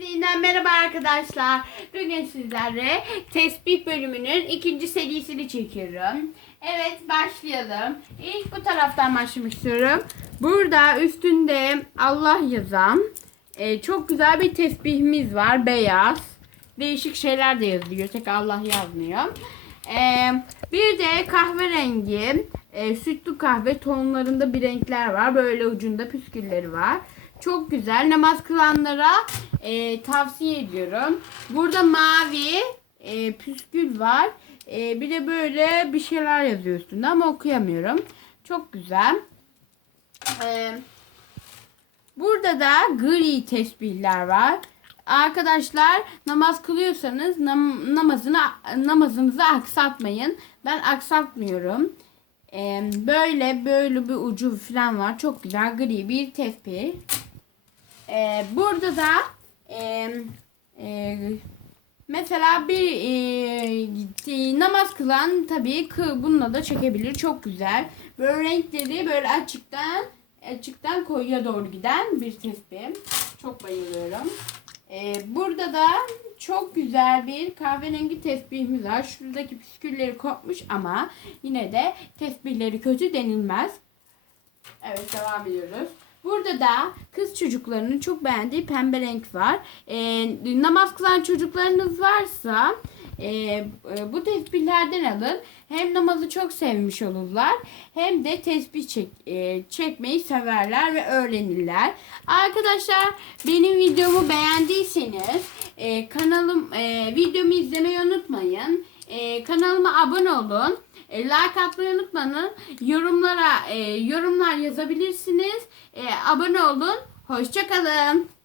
Yeniden merhaba arkadaşlar. Bugün sizlerle tesbih bölümünün ikinci serisini çekiyorum. Evet başlayalım. İlk bu taraftan başlamak istiyorum. Burada üstünde Allah yazan e, çok güzel bir tesbihimiz var. Beyaz. Değişik şeyler de yazıyor. Tek Allah yazmıyor. E, bir de kahverengi e, sütlü kahve tonlarında bir renkler var. Böyle ucunda püskülleri var. Çok güzel. Namaz kılanlara e, tavsiye ediyorum. Burada mavi e, püskül var. E, bir de böyle bir şeyler yazıyor üstünde ama okuyamıyorum. Çok güzel. E, burada da gri tesbihler var. Arkadaşlar namaz kılıyorsanız nam- namazını namazınızı aksatmayın. Ben aksatmıyorum. E, böyle böyle bir ucu falan var. Çok güzel gri bir tesbih. Ee, burada da e, e, mesela bir e, namaz kılan tabii ki bununla da çekebilir. Çok güzel. Böyle renkleri böyle açıktan açıktan koyuya doğru giden bir tesbih. Çok bayılıyorum. Ee, burada da çok güzel bir kahverengi tesbihimiz var. Şuradaki püskülleri kopmuş ama yine de tesbihleri kötü denilmez. Evet devam ediyoruz. Burada da kız çocuklarının çok beğendiği pembe renk var. Ee, namaz kılan çocuklarınız varsa e, e, bu tesbihlerden alın. Hem namazı çok sevmiş olurlar hem de tesbih çek, e, çekmeyi severler ve öğrenirler. Arkadaşlar benim videomu beğendiyseniz e, kanalım e, videomu izlemeyi unutmayın. E, kanalıma abone olun. E, like atmayı unutmayın. Yorumlara e, yorumlar yazabilirsiniz. E, abone olun. Hoşçakalın.